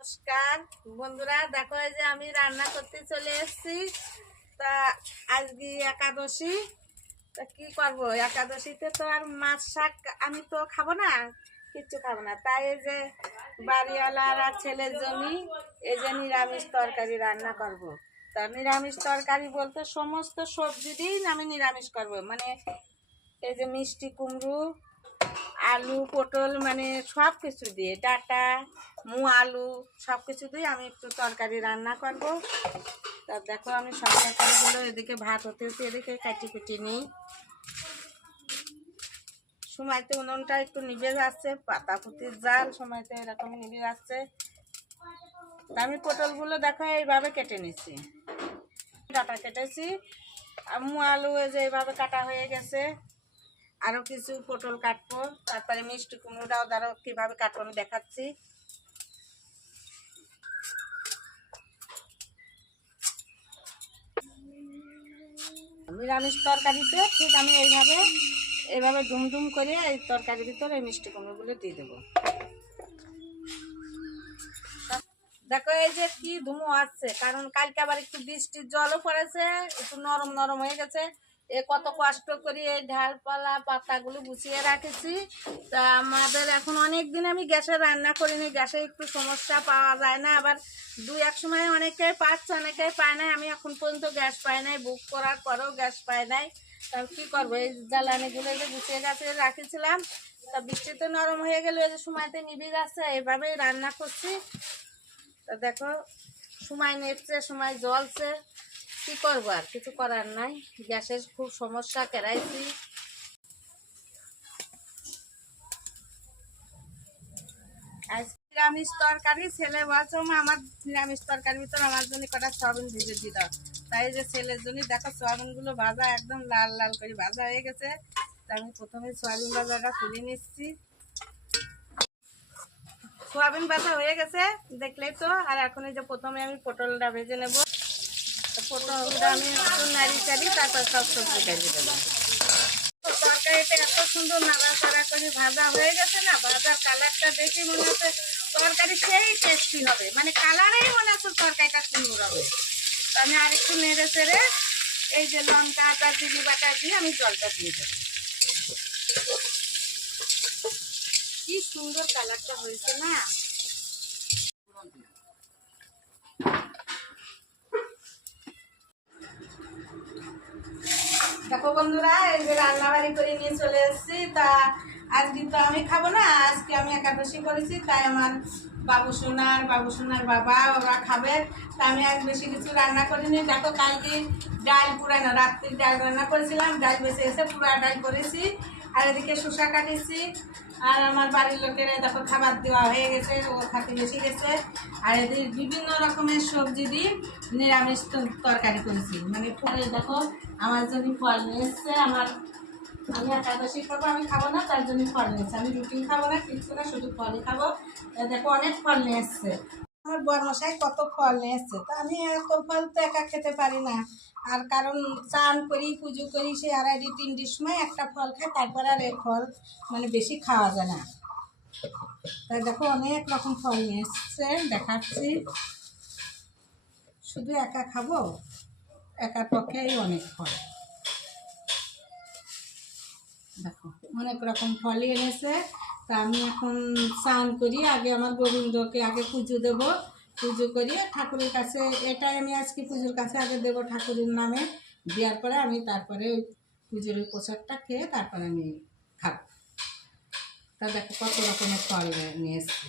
নমস্কার বন্ধুরা, দেখো এই যে আমি রান্না করতে চলে এসেছি। তা আজকে একাদশী, তা কি করবো? একাদশীতে তো আর মাছ শাক আমি তো খাবো না, কিচ্ছু খাবো না। তাই এই যে বাড়িওয়ালার আর ছেলের জন্য এই যে নিরামিষ তরকারি রান্না করব। তা নিরামিষ তরকারি বলতে সমস্ত সবজি দিয়েই আমি নিরামিষ করব। মানে এই যে মিষ্টি কুমড়ো, আলু, পটল, মানে সব কিছু দিয়ে, ডাঁটা, আলু, সব কিছু দিয়ে আমি একটু তরকারি রান্না করব। তা দেখো আমি সব তরকারিগুলো এদিকে ভাত হতে হতে এদিকে কাটি কুটি নিই। সময়তে উনুনটা একটু নিভে যাচ্ছে, পাতা পুতির জাল, সময়তে এরকম নিভে যাচ্ছে। তা আমি পটলগুলো দেখো এইভাবে কেটে নিচ্ছি, ডাঁটা কেটেছি, আর আলু এই যে এইভাবে কাটা হয়ে গেছে। আরও কিছু পটল কাটবো, তারপরে মিষ্টি কুমড়োটাও ধরো কীভাবে কাটবো আমি দেখাচ্ছি। নিরামিষ তরকারিতে ঠিক আমি এইভাবে ডুমডুম করে এই তরকারির ভিতরে এই মিষ্টি কুমড়োগুলো দিয়ে দেবো। দেখো এই যে কি ধুমো আসছে, কারণ কালকে আবার একটু বৃষ্টির জলও পড়েছে, একটু নরম নরম হয়ে গেছে। কত কষ্ট করে এই ঢালপালা পাতাগুলো গুছিয়ে রাখেছি। তা আমাদের এখন অনেক দিন আমি গ্যাসে রান্না করিনি, গ্যাসে একটু সমস্যা, পাওয়া যায় না। আবার এক সময় অনেকেই পাচ্ছে, অনেকেই পায় নাই। আমি এখন পর্যন্ত গ্যাস পাই নাই, বুক করার পরেও গ্যাস পাই নাই। তা কী করবো, এই জ্বালানিগুলো যে গুছিয়ে গাছে রাখেছিলাম, তা বৃষ্টিতে নরম হয়ে গেলে ওই যে সময়তে নিভে যাচ্ছে, এইভাবেই রান্না করছি। তা দেখো সময় নেচ্ছে, সময় জ্বলছে, কি করবো, আর কিছু করার নাই। গ্যাসের খুব সমস্যা, কেরাইছি। আজ নিরামিষ তরকারি, ছেলে বলছে আমার নিরামিষ তরকারির ভিতর আমার জন্য কটা সয়াবিন ভেজে দিয়ে দাও। তাই যে ছেলের জন্য দেখো সয়াবিনগুলো ভাজা একদম লাল লাল করে ভাজা হয়ে গেছে। তা আমি প্রথমে সয়াবিন ভাজাটা তুলে নিচ্ছি। সয়াবিন ভাজা হয়ে গেছে দেখলেই তো। আর এখন এই যে প্রথমে আমি পটলটা ভেজে নেব। পটলটা আমি একটু নাড়ি চাড়ি, তারপর সব সবজি ভেজে দেবো। তরকারিটা এত সুন্দর নাড়াচাড়া করে ভাজা হয়ে গেছে না, ভাজার কালারটা দেখে মনে হচ্ছে তরকারি সেই টেস্টি হবে, মানে কালারেই মনে হচ্ছে তরকারিটা সুন্দর হবে। তো আমি আরেকটু নেড়ে চেড়ে এই যে লঙ্কা আদা জিরে বাটা দিয়ে আমি জলটা দিয়ে দেবো। কি সুন্দর কালারটা হয়েছে না। দেখো বন্ধুরা, এই যে রান্নাবাড়ি করে নিয়ে চলে এসেছি। তা আজকে তো আমি খাবো না, আজকে আমি একাদশী করেছি, তাই আমার বাবুসোনার বাবা ওরা খাবে। তা আমি আজ বেশি কিছু রান্না করিনি। দেখো কালকে ডাল পুরানো, রাত্রির ডাল রান্না করেছিলাম, ডাল বেঁচে এসে পুরা ডাল করেছি। আর এদিকে শসা কাটিছি। আর আমার বাড়ির লোকেরা দেখো খাবার দেওয়া হয়ে গেছে, ও খাতে বেশি গেছে। আর এদের বিভিন্ন রকমের সবজি দিয়ে নিরামিষ তরকারি করেছি। মানে ফলে দেখো আমার জন্য ফল নিয়ে এসছে। আমি একাদশী করবো, আমি খাবো না, তার জন্য ফল নিয়ে এসছে। আমি রুটি খাবো না, কিছু না, শুধু ফলই খাবো। দেখো অনেক ফল নিয়ে এসছে। আমার বরমশাই কত ফল নিয়ে এসছে, তা আমি এত ফল তো একা খেতে পারি না। আর কারণ চান করি, পুজো করি, সে 2:30-3টির সময় একটা ফল খাই, তারপর আর এই ফল মানে বেশি খাওয়া যায় না। তাই দেখো অনেক রকম ফল নিয়ে এসছে, দেখাচ্ছি। শুধু একা খাবো, একার পক্ষেই অনেক ফল। দেখো অনেক রকম ফলই এনেছে। তা আমি এখন স্নান করি, আগে আমার গোবিন্দকে আগে পুজো দেবো। পুজো করি ঠাকুরের কাছে, এটাই আমি আজকে পুজোর কাছে আগে দেবো ঠাকুরের নামে। দেওয়ার পরে আমি তারপরে ওই পুজোর প্রসাদটা খেয়ে তারপরে আমি খাবো। তা দেখো কত রকমের ফল নিয়ে এসছে।